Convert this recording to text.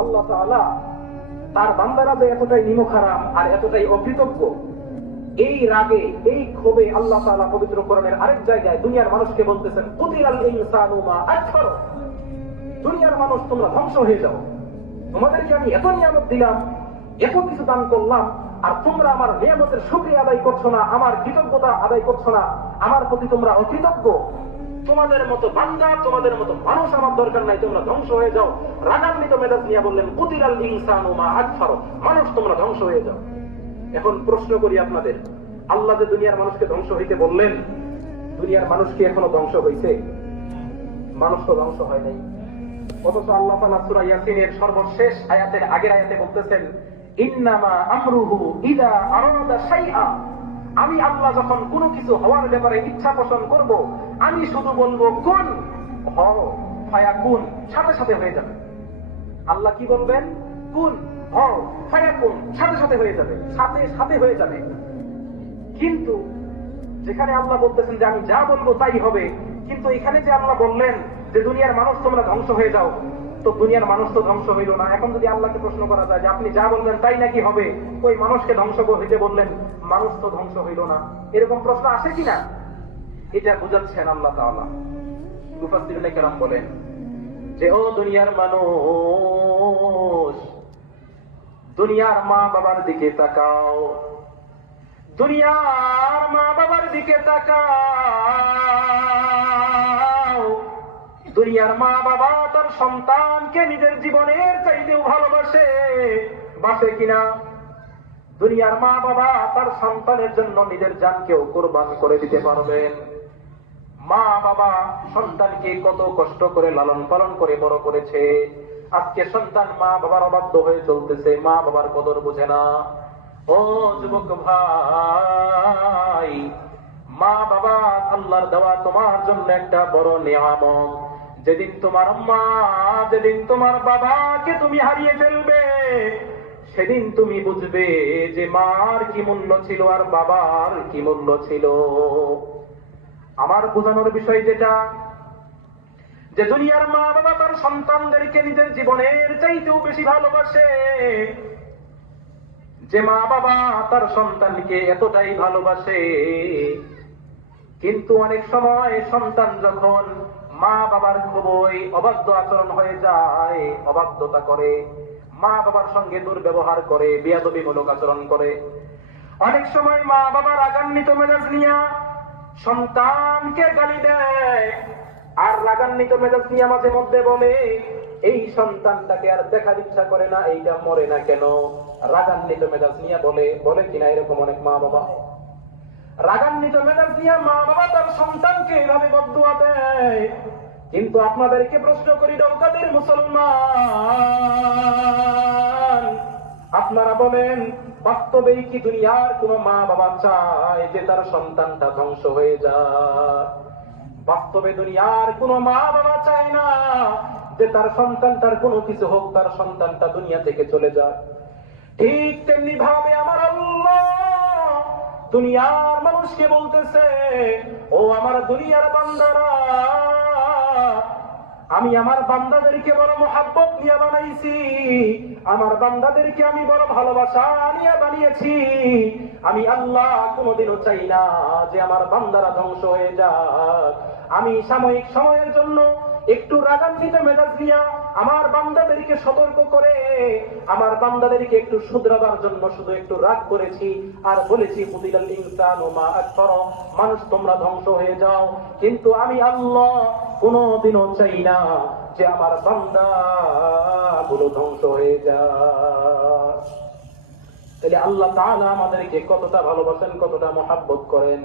আল্লাহ তাআলা তার বান্দারা যে এতটাই নিমুখারাম আর এতটাই অকৃতজ্ঞ, এই রাগে এই ক্ষোভে আল্লাহ তাআলা পবিত্র কোরআনের আরেক জায়গায় দুনিয়ার মানুষকে বলতেছেন, কুতিলাল ইনসানু মা আকফার, দুনিয়ার মানুষ তোমরা ধ্বংস হয়ে যাও, তোমাদেরকে আমি এত নিয়ামত দিলাম, এত কিছু দান করলাম, আর তোমরা আমার নিয়ামতের শুকরিয়া আদায় করছো না, আমার কৃতজ্ঞতা আদায় করছো না, আমার প্রতি তোমরা অকৃতজ্ঞ। তোমাদের মতো বান্দা, তোমাদের মতো মানুষ আমার দরকার নাই, তোমরা ধ্বংস হয়ে যাও। রাগান্বিত মেজাজ নিয়ে বললেন, কুতিলাল ইনসানু মা আকফার, মানুষ তোমরা ধ্বংস হয়ে যাও। এখন প্রশ্ন করি আপনাদের, আল্লাহ যে দুনিয়ার মানুষকে ধ্বংস হইতে বললেন, দুনিয়ার মানুষ কি এখনো ধ্বংস হইছে? মানুষ তো ধ্বংস হয় নাই। অথচ আল্লাহ তাআলা সূরা ইয়াসিনের সর্বশেষ আয়াতের আগের আয়াতে বলতেছেন, ইন্নামা আমরুহু ইযা আরাদা শাইআ, আমি আল্লাহ যখন কোনো কিছু হওয়ার ব্যাপারে ইচ্ছা পোষণ করব, আমি শুধু বলবো কুন হও ফায়াকুন, সাথে সাথে হয়ে যাবে। আল্লাহ কি বলবেন? কুন হও ফায়াকুন, সাথে সাথে হয়ে যাবে, সাথে সাথে হয়ে যাবে। কিন্তু যেখানে আল্লাহ বলতেছেন যে আমি যা বলবো তাই হবে, কিন্তু এখানে যে আল্লাহ বললেন যে দুনিয়ার মানুষ তোমরা ধ্বংস হয়ে যাও, তো দুনিয়ার মানুষ তো ধ্বংস হইল না। এখন যদি আল্লাহকে প্রশ্ন করা যায় যে আপনি যা বললেন তাই নাকি হবে, ওই মানুষকে ধ্বংস হইতে বললেন, মানুষ তো ধ্বংস হইল না, এরকম প্রশ্ন আসে কিনা? এটা বুঝাচ্ছেন আল্লাহ তাআলা। মুফাসসিরুনে কেরাম বলেন যে ও দুনিয়ার মানুষ, দুনিয়ার মা বাবার দিকে তাকাও, দুনিয়ার মা বাবার দিকে তাকাও। দুনিয়ার মা বাবা তার সন্তানকে নিজের জীবনের চাইতেও ভালোবাসে, বাসে কিনা? দুনিয়ার মা বাবা তার সন্তানের জন্য নিজের জানকেও কুরবান করে দিতে পারবেন। মা বাবা সন্তানকে কত কষ্ট করে লালন পালন করে বড় করেছে, আজকে সন্তান মা বাবার অবাধ্য হয়ে চলতেছে, মা বাবার কদর বোঝে না। ও যুবক ভাই, মা বাবা আল্লাহর দেওয়া তোমার জন্য একটা বড় নিয়ামত। যেদিন তোমার মা, যেদিন তোমার বাবাকে তুমি হারিয়ে ফেলবে, সেদিন তুমি বুঝবে যে মার কি মূল্য ছিল আর বাবার কি মূল্য ছিল। আমার বোঝানোর বিষয় যেটা, যে দুনিয়ার মা বাবা তার সন্তানদেরকে নিজের জীবনের চাইতেও বেশি ভালোবাসে, যে মা বাবা তার সন্তানকে এতটাই ভালোবাসে, কিন্তু অনেক সময় সন্তান যখন মা বাবার খুবই অবাধ্য আচরণ হয়ে যায়, অবাধ্যতা করে, মা বাবার সঙ্গে দুর্ব্যবহার করে, বেয়াদবিমূলক আচরণ করে, অনেক সময় মা বাবা রাগান্বিত মেজাজ নিয়ে সন্তানকে গালি দেয়, আর রাগান্বিত মেজাজ নিয়ে মাঝে মধ্যে বলে এই সন্তানটাকে আর দেখার ইচ্ছা করে না, এইটা মরে না কেন। রাগান্বিত মেজাজ নিয়ে বলে কিনা এরকম অনেক মা বাবা? রাগান্বিত মেজাজ নিয়ে মা বাবা তার সন্তানকে এইভাবে বদদুয়া দেয়। কিন্তু আপনাদেরকে প্রশ্ন করি, ডৌকাদের মুসলমান, আপনারা বলেন বাস্তবেই কি দুনিয়ার কোন মা বাবা চায় যে তার সন্তানটা ধ্বংস হয়ে যায়? বাস্তবে দুনিয়ার কোন মা বাবা চায় না যে তার সন্তানটার কোনো কিছু হোক, তার সন্তানটা দুনিয়া থেকে চলে যায়। ঠিক তেমনি ভাবে আমার আল্লাহ দুনিয়ার মানুষকে বলতেছে, ও আমার দুনিয়ার বান্দারা, আমি আমার বান্দাদেরকে বড় মোহাব্বত নিয়ে বানাইছি, আমার বান্দাদেরকে আমি বড় ভালোবাসা নিয়ে বানিয়েছি। আমি আল্লাহ কোনোদিনও চাই না যে আমার বান্দারা ধ্বংস হয়ে যাক। আমি সাময়িক সময়ের জন্য একটু রাগান্বিত মেজাজ নিয়ে আমার বান্দাদেরকে সতর্ক করে, আমার বান্দাদেরকে একটু শুধরাবার জন্য শুধু একটু রাগ করেছি, আর বলেছি কুতিলাল ইনসানু মা আকফার, মানুষ তোমরা ধ্বংস হয়ে যাও। কিন্তু আমি আল্লাহ কোনোদিনও চাই না যে আমার বান্দাগুলো ধ্বংস হয়ে যায়। তাহলে আল্লাহ তাআলা আমাদেরকে কতটা ভালোবাসেন, কতটা মহব্বত করেন।